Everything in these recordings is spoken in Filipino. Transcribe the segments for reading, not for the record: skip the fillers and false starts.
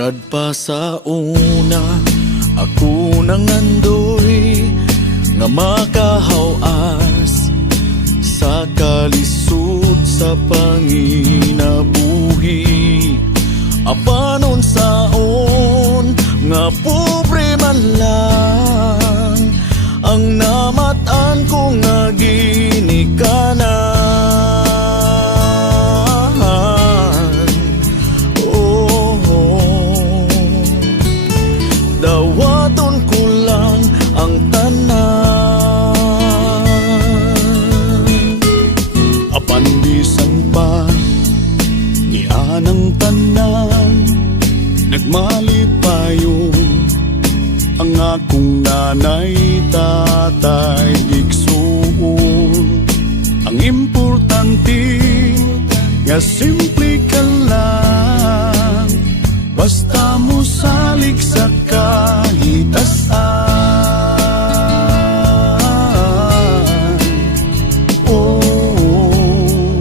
Kadpa sa una, ako nangandoy nga makahawas sa kalisod sa panginabuhi. Apanon saon nga pobre man lang ang namatan ko nga ginikanan. Dawaton ko lang ang tanan, apan bisan pa ni anang tanan, nagmalipayon ang akong nanay, tatay, igsoon. Ang importante nga simple ka lang, basta mo salig sa kahitasan. Oh,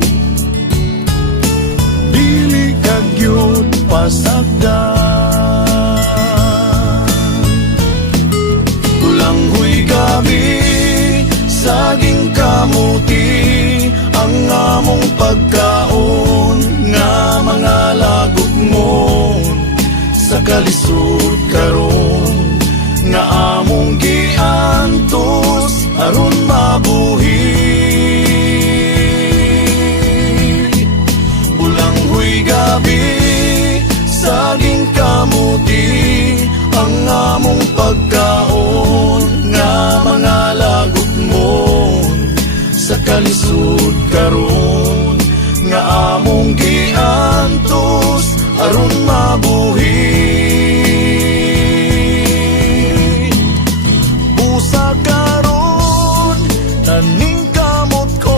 dili ka gyud pasagdan. Kulanghoy gabi, saging kamuti, ang among pagkaon nga mga lagok mo sa kalisod karon nga among giantos aron mabuhi. Bulanghoy gabi, saging kamuti, ang among pagkaon nga mga lagot mo sa kalisod karon nga among giantos aron mabuhi. Busa karon taning kamot ko,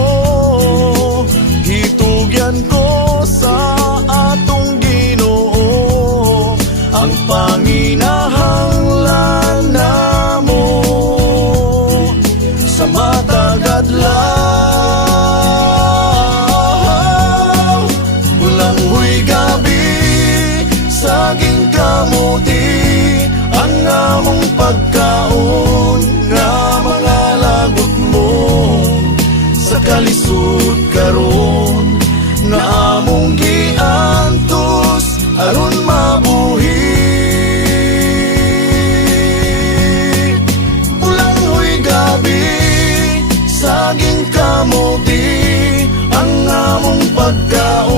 gitugyan ko sa atong Ginoo ang panginahanglan namo sa matagad lang. Bulanghoy gabi, saging kamuti, ang among pagkaon nga mga lagot mo sa kalisod karon nga among giantos aron mabuhi. Bulanghoy gabi, saging kamuti, ang among pagkaon